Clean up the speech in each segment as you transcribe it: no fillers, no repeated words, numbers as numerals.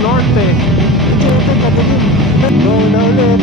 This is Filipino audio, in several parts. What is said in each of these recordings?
Norte. Siyempre, kadilim. Go na ulit.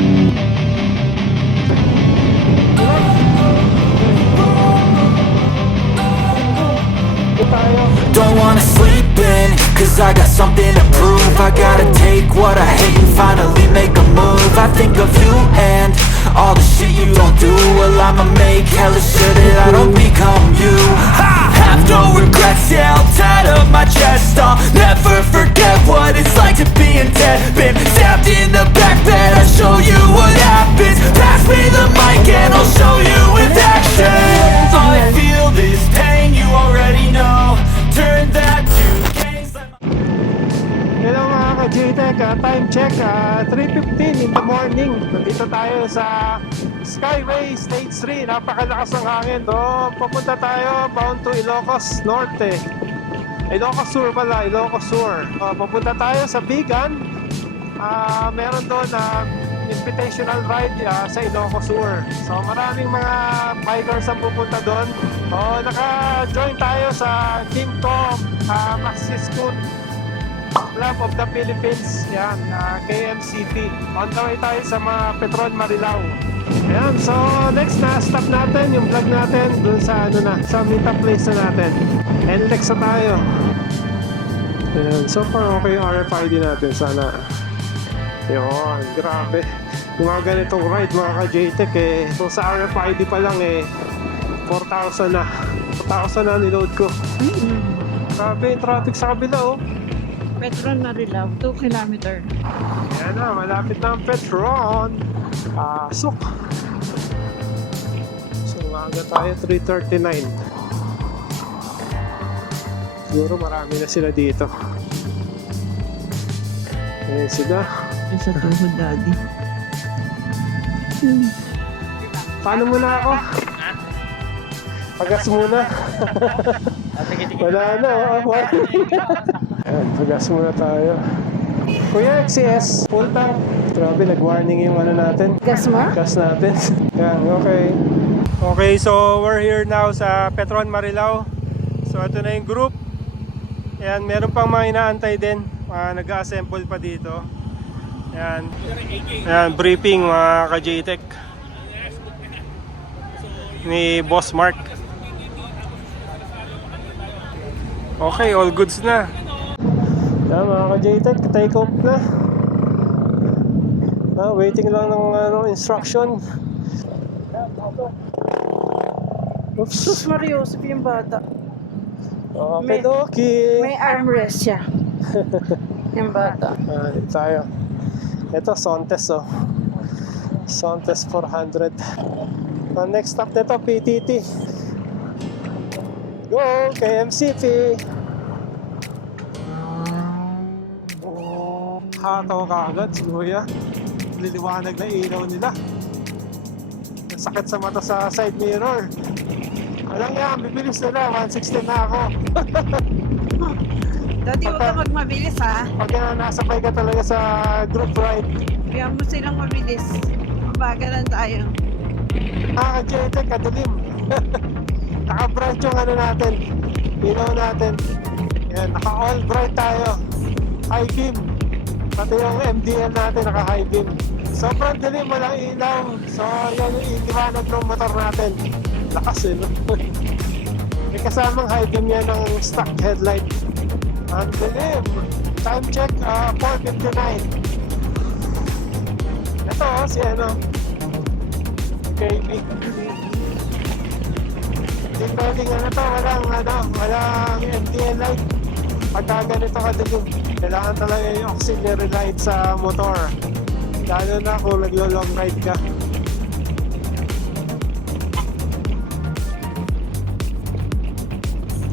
Don't wanna sleep in, cause I got something to prove. I gotta take what I hate and finally make a move. I think of you and all the shit you don't do. Well, I'ma make hella sure that I don't become you. I have no regrets, yeah, I'll tie up my chest. I'll never forget what it's like to be in debt. Been stabbed in the back bed, I'll show you what happens. Pass me the mic and I'll show you with action. I feel this pain, you already know. Turn that to gains. Hello mga ka-JTech, time check 3:15 in the morning. Nandito tayo sa Skyway Stage 3. Napakalakas ng hangin. Papunta tayo bound to Ilocos Norte. Ilocos Sur pala, Ilocos Sur. Papunta tayo sa Bigan. Meron doon invitational ride sa Ilocos Sur. So maraming mga bikers ang pupunta doon. Naka-join tayo sa Kimco Maxi Scoot Club of the Philippines. Yan, KMCP. On the way tayo sa mga Petron Marilao. Ayan, so next na stop natin yung vlog natin dun sa sa meetup place na natin. NLEX na tayo. Ayan, so far okay yung RFID natin. Sana yun, grabe yung mga ganitong ride mga ka-JTech so sa RFID pa lang 4,000 na 4,000 na niload ko. Grabe yung traffic sa kabila Petron Marilao, 2 kilometer. Ayan na, malapit na ang Petron. Pasok. So umaga tayo 3:39. Siguro marami na sila dito. Ayan sila. Sa tuhod, daddy. Paano muna ako? Pagas muna. Wala na, ayan, pagas muna tayo. Kuya, XCS, full tank. Grabe, nag-warning yung natin. Gas mo? Gas natin. Yan, okay. Okay, so we're here now sa Petron Marilao. So ito na yung group. Ayan, meron pang mga inaantay din. Nag-assemble pa dito. Ayan. Ayan, briefing mga ka-JTech ni Boss Mark. Okay, all goods na. Ayan mga ka-JTech, take off na. Waiting lang ng instruction. Oops. Sus Mariosip yung bata. Okay, okay. May armrest siya. Yung bata. Dito tayo. Ito, Sontes Sontes 400. Next stop nito, PTT. Go, KMCP. Hataw ka agad, si Kuya. Liliwanag na ilaw nila. Sakit sa mata sa side mirror. Alam yan, bibilis nila. 160 na ako. Dati huwag ka magmabilis ha. Pag nasabay ka talaga sa group ride. Kaya mo silang mabilis. Mabagalan tayo. Ka-JTech, kadilim. Naka-bright yung natin. Ilaw natin. Yan, naka-all bright tayo. High beam. Pati yung MDL natin, naka-high beam. Sobrang dilim, walang ilaw. So, yan yung iliwanag ng motor natin. Lakas no? May kasamang high beam yan ng stock headlight. Ang dilim. Time check, 4:59. Ito, si KB. Hindi pwedeng walang MDL light. Pagka ganito ka dilim, kailangan talaga yung auxiliary light sa motor. Lalo na kung naglo-long ride ka.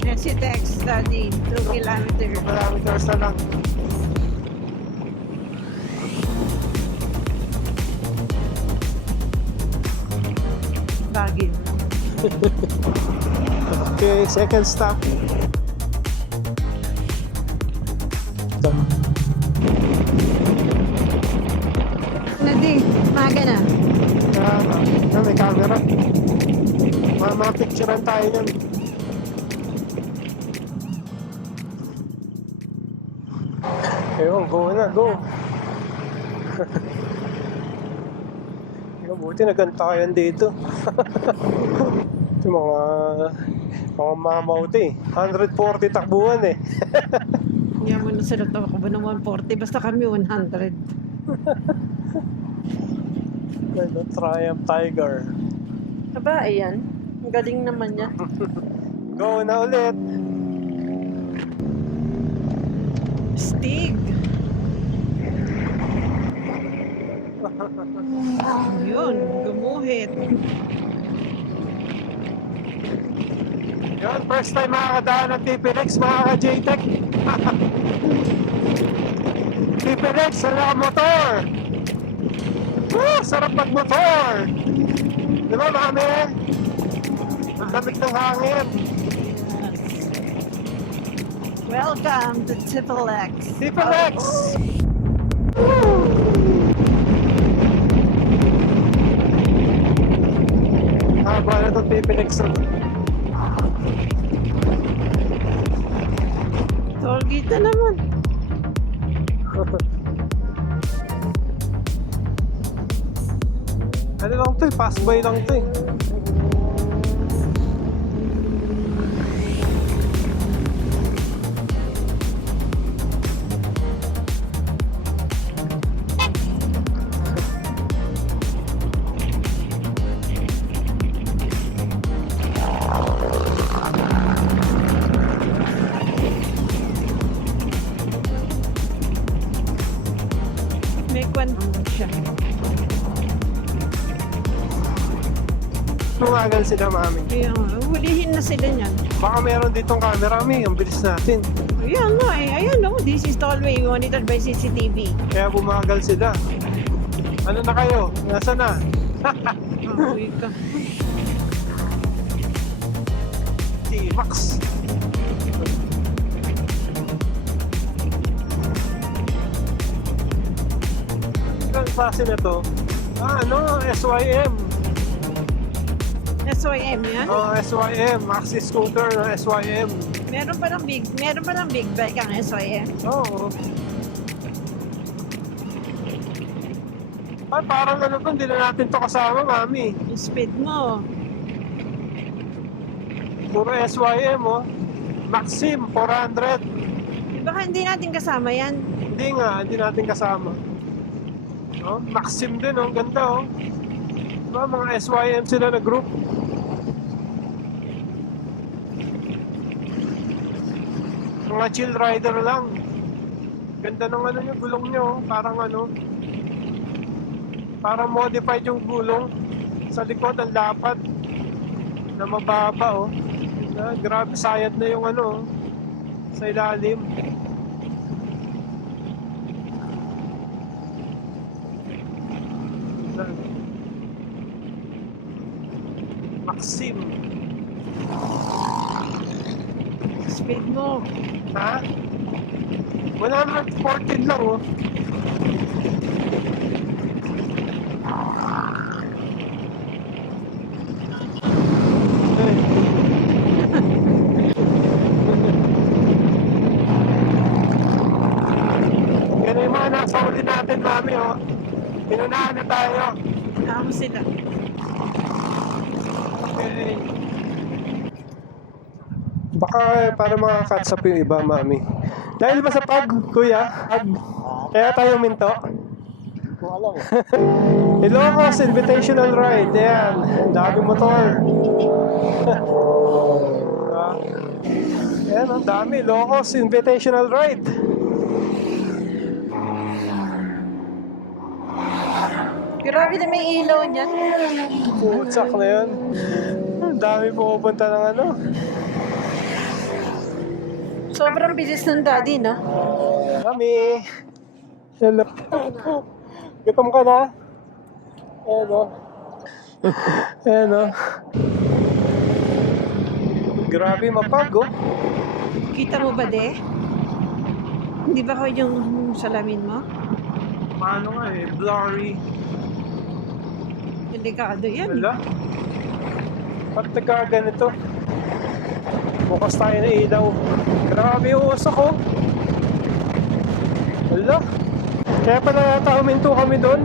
Yan si Tex, daddy. 2 kilometer. Kilometers na lang. Baguio. Okay, second stop. Nading, maga na. May camera. Mapicturean tayo nun. Ayun, go na, go. Buti nagantayan dito. Ito mga mamauti. 140 takbuhan eh. Yaman na sila tamakbo ng 140. Basta kami 100. Ano, Triumph Tiger. Aba, ayan. Ang galing naman niya. Go na ulit. Stig. Yun, gumuhit. Yun, first time makakadaan ng TPLX mga ka-JTEC. TPLX, sarap motor. Woo, sarap mag-motor. Di ba, mami? Ang lamig ng hangin. Welcome to TPLX. TPLX! Haba na itong TPLX. Tollgate na naman. Ano lang to eh, pass by lang to eh. May kwento siya. Tumagal sila, mami. Ayan, hulihin na sila niyan. Baka meron ditong camera, mami. Ang bilis natin. Ayan nga eh. Ayan no, this is tollway monitored by CCTV. Kaya bumagal sila. Ano na kayo? Nasaan na? Uy ka. T-Max. Ang klase na to? Ano? SYM. SYM yan? Oh, SYM. Maxi scooter na SYM. Meron pa ng big bike ang SYM. Oo. Ay, parang ano to, hindi na natin to kasama, mami. Yung speed mo. Puro SYM, oh. Maxim, 400. Baka hindi natin kasama yan. Hindi nga, hindi natin kasama. Oh, Maxim din, oh. Ganda, oh. Diba, mga SYM sila na group. Mga chill rider lang. Ganda ng ano yung gulong nyo, oh. Parang ano. Parang modified yung gulong. Sa likod, ang lapad. Na mababa, oh. Grabe, sayad na yung ano, oh. Sa ilalim. Maxim. Speed mo. Ha? 114 lang, oh. Yan yung mga nasa uli natin, mami, oh. Pinunahan na tayo. Nakamo sila. Okay. Baka para makakatch up yung iba, mami. Dahil ba sa pag, kuya? Pag, kaya tayo minto? Ilocos Invitational Ride. Ayan, daming motor. Ayan, ang dami. Ilocos Invitational Ride. Grabe na may ilaw niya. Putsak na yun. Ang dami pumupunta ng ano. Sobrang bilis ng daddy, no? Mami! Hello. Gutom ka na? Ayan o. Ayan o. Grabe mapag, oh. Kita mo ba, de? Hindi ba ko yung salamin mo? Paano nga eh, blurry. Delikado yan. Wala. Ba't nagkaganito? Bukas tayo na ilaw. Grabe yung usok, oh. Hala. Kaya pala yata huminto kami doon.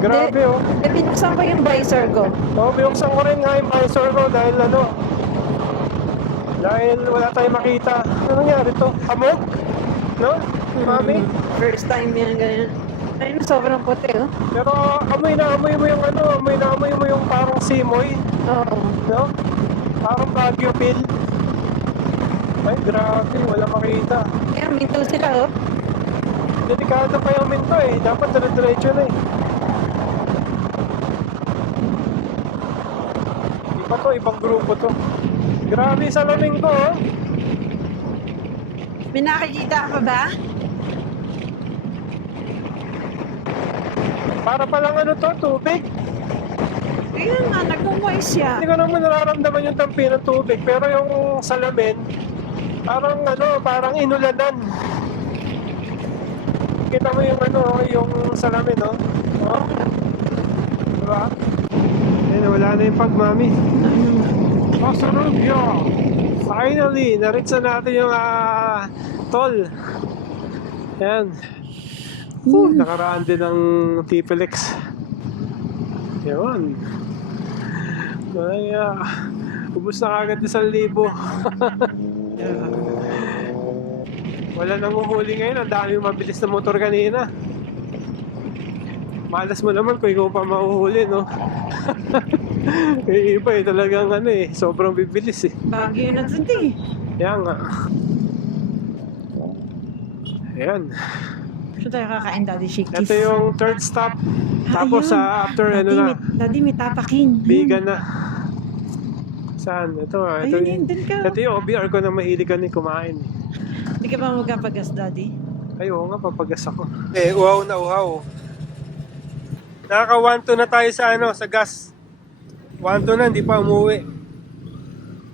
Grabe oh. Binuksan ko yung visor ko. Oh, binuksan ko rin nga yung visor ko dahil ano. Dahil wala tayong makita. Ano nangyari to? Hamog? No? Mami? First time yan ganyan. Ayun, sobrang puti oh. Pero amoy na amoy mo yung ano, amoy na amoy mo yung parang simoy. Oo. No? Parang Baguio feel. Ay, grabe, wala makita. Kaya minto sila oh. Delikado pa yung minto eh. Dapat dire-diretso na eh. Iba to, ibang grupo to. Grabe sa laming ko oh. May nakikita ka ba? Para palang ano to, tubig. Ayun nga, nag-moist siya. Hindi ko naman nararamdaman yung tampi ng tubig. Pero yung salamin, parang ano, parang inulanan. Kita mo yung ano, yung salamin, no? Oh. Diba? Ayun, wala na yung pagmami. Pasurubyo! Finally, na-reach na natin yung toll. Yan. Nakaraan din ng TPLX. Yun. Ay, ubus na agad 1,000. Wala nang uhuli ngayon. Ang dami mabilis na motor kanina. Malas mo naman kung ikaw pa mahuhuli, no? Yung iba eh, talagang ano eh, sobrang bibilis eh. Baguio na ito eh. Yan nga. Ayan. Saan tayo kakain, Daddy Shakey's? Ito yung third stop. Tapos Ayun. after ano na, Daddy, may tapakin. vegan na. Saan? Ito nga. Ito, Ayun, yun, dun ka. ito yung OBR ko na mahilig ka kumain. Hindi ka ba magpapagas, Daddy? Ay, oo nga, papagas ako. Eh, uhaw na uhaw. Nakaka 1-2 na tayo sa ano, sa gas. 1-2 na, hindi pa umuwi.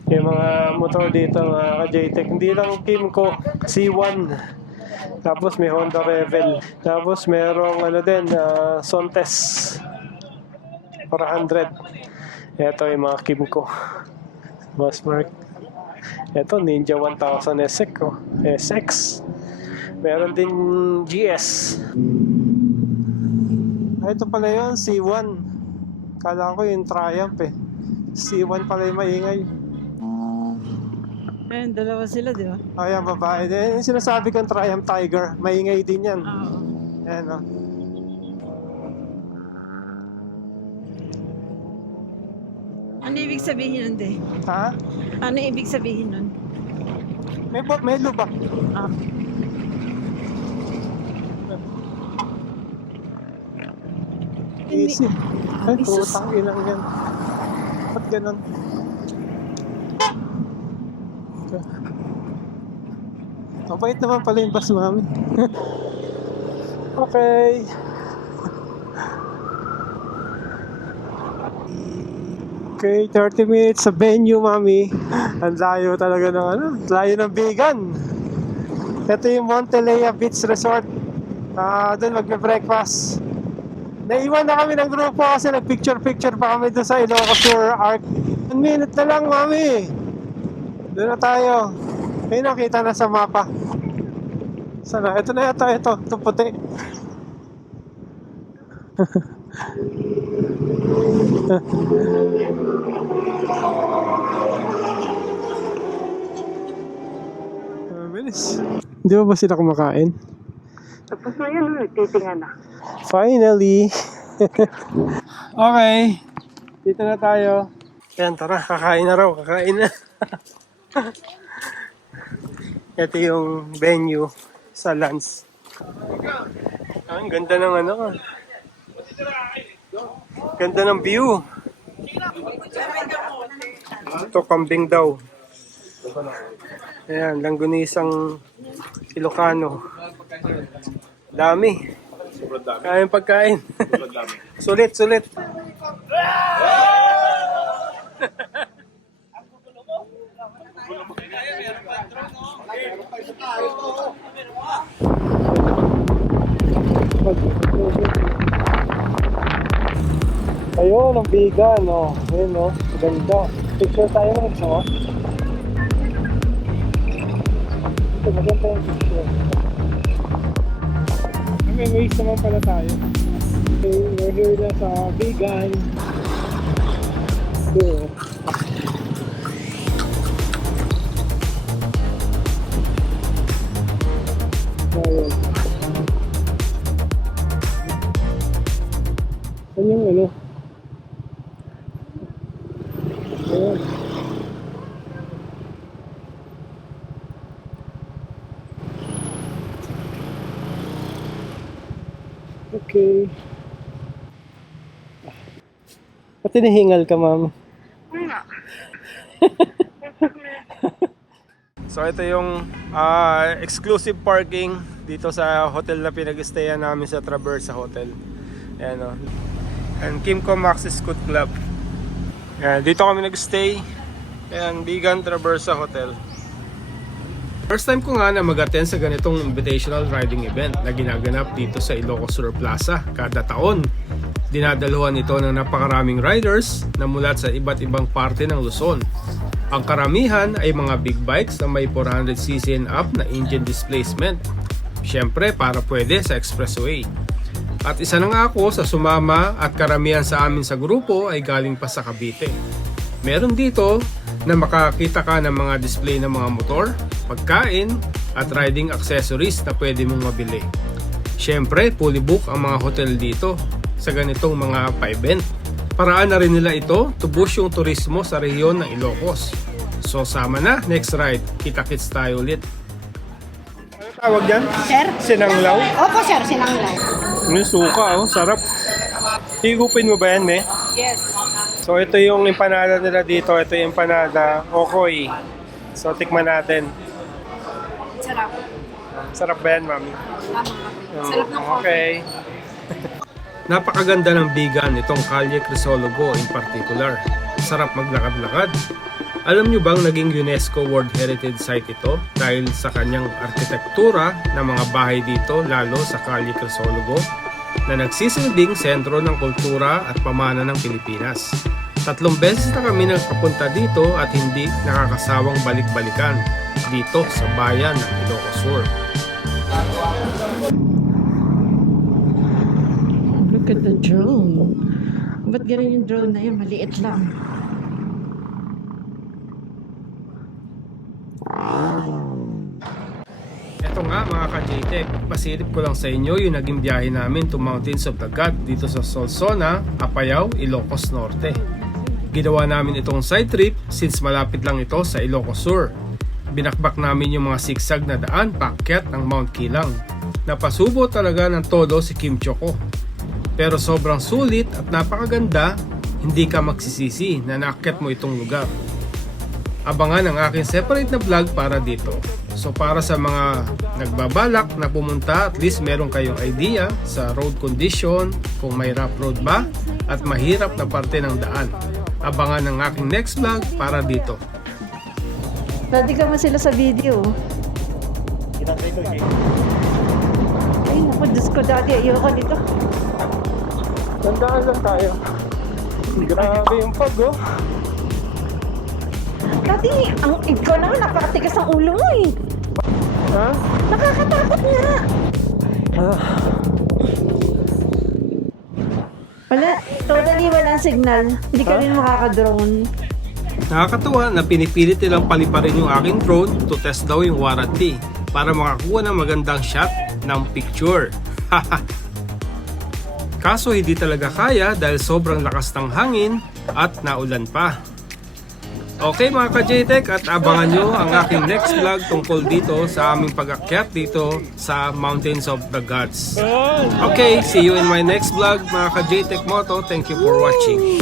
Yung mga motor dito, mga ka-JTEC. Hindi lang Kimco, C1. Tapos may Honda Revel. Tapos merong ano din, Sontes 400. Ito yung mga Kimco. Masmark. Ito, Ninja 1000 SX. Oh. SX. Meron din GS. Ito pala yun, C1. Kala ko yung Triumph eh. C1 pala yung maingay. Ayun, dalawa sila, di ba? Ayan, babae. Yung sinasabi kong Triumph Tiger, maingay din yan. Oo. Ayan o. Ano ibig sabihin nun, De? Ha? Ano ibig sabihin nun? May lubak. Ah. Easy. Ay, Jesus. putang ilang yan. Ba't ganun? Mabait naman pala yung bus, mami. Okay. Okay, 30 minutes sa venue, mami. Ang layo talaga ng ano, layo ng vegan. Ito yung Montelea Beach Resort. Doon magbe-breakfast. Naiwan na kami ng grupo kasi nag-picture-picture pa kami doon sa Ilocos Sur Arc. 1 minute na lang, mami. Doon na tayo. Ayun, nakita na sa mapa. Sana? Ito na yata, ito puti. Bilis. Di ba sila kumakain? Tapos na yun, nagtitinga na. Finally! Okay. Dito na tayo. Yan, tara. Kakain na raw. Kakain na. Ito yung venue sa Lance. Ang ganda ng ano. Ganda ng view. Ito, kambing daw. Ayan, langgunisang Ilocano. Dami. Kayang pagkain. Sulit. Ayun, ang vegan, oh. Ayun, oh. Ganda. Picture tayo ng gusto mo? Ito, maganda yung picture. may waste naman pala tayo. Okay, we're here na sa Bigan. Go. Ayun. Saan yung ano? Ayun. Okay. Ba't hinihingal ka, ma'am? Nga. So ito yung exclusive parking dito sa hotel na pinag-stayan namin sa Traversa Hotel. Ayan o. And Kimco Maxis Scoot Club. Ayan, dito kami nag-stay. Ayan, Bigan Traversa Hotel. First time ko nga na mag-attend sa ganitong invitational riding event na ginaganap dito sa Ilocos Sur Plaza kada taon. Dinadaluhan ito ng napakaraming riders na mula sa iba't ibang parte ng Luzon. Ang karamihan ay mga big bikes na may 400cc and up na engine displacement. Siyempre para pwede sa expressway. At isa na nga ako sa sumama at karamihan sa amin sa grupo ay galing pa sa Cavite. Meron dito na makakita ka ng mga display ng mga motor, pagkain at riding accessories na pwede mong mabili. Siyempre, fully book ang mga hotel dito sa ganitong mga pa-event. Paraan na rin nila ito to boost yung turismo sa rehiyon ng Ilocos. So sama na, next ride, kita-kits tayo ulit. Ano tawag yan? Sir? Sinanglaw? Opo, sir. Sinanglaw. May suka, oh, sarap. Higupin mo ba yan, me? Yes. So ito yung empanada nila dito, ito yung empanada Okoy. So tikman natin. Sarap. Sarap ba yan, mami? Sarap ng Okay. Napakaganda ng Bigan itong Calle Crisologo in particular. Sarap maglakad-lakad. Alam nyo bang naging UNESCO World Heritage Site ito dahil sa kanyang arkitektura ng mga bahay dito, lalo sa Calle Crisologo, na nagsisilbing sentro ng kultura at pamana ng Pilipinas. 3 beses na kami nagpapunta dito at hindi nakakasawang balik-balikan dito sa bayan ng Ilocos Sur. Look at the drone. Ba't ganun yung drone na yun? Maliit lang. Eto nga mga ka-JTech, pasilip ko lang sa inyo yung naging biyahe namin to Mountains of the God dito sa Solsona, Apayao, Ilocos Norte. Ginawa namin itong side trip since malapit lang ito sa Ilocos Sur. Binakbak namin yung mga sigsag na daan paakyat ng Mount Kilang. Napasubo talaga ng todo si Kim Choco. Pero sobrang sulit at napakaganda, hindi ka magsisisi na naakyat mo itong lugar. Abangan ang aking separate na vlog para dito. So para sa mga nagbabalak na pumunta, at least meron kayong idea sa road condition, kung may rough road ba, at mahirap na parte ng daan. Abangan ang aking next vlog para dito. Daddy ka man sila sa video. Ay, naku, Diyos ko, Daddy. Ayoko dito. Tandaan lang tayo. Grabe yung pag, oh. Daddy, ikaw naman, napakatigas ang ulo mo eh. Ha? Nakakatakot nga. Wala, totally walang signal. Hindi ka rin makaka-drone. Nakakatuwa na pinipilit nilang paliparin yung aking drone to test daw yung warranty para makakuha ng magandang shot ng picture. Kaso hindi talaga kaya dahil sobrang lakas ng hangin at naulan pa. Okay mga ka-JTech, at abangan nyo ang aking next vlog tungkol dito sa aming pag-akyat dito sa Mountains of the Gods. Okay, see you in my next vlog mga ka-JTech Moto. Thank you for watching.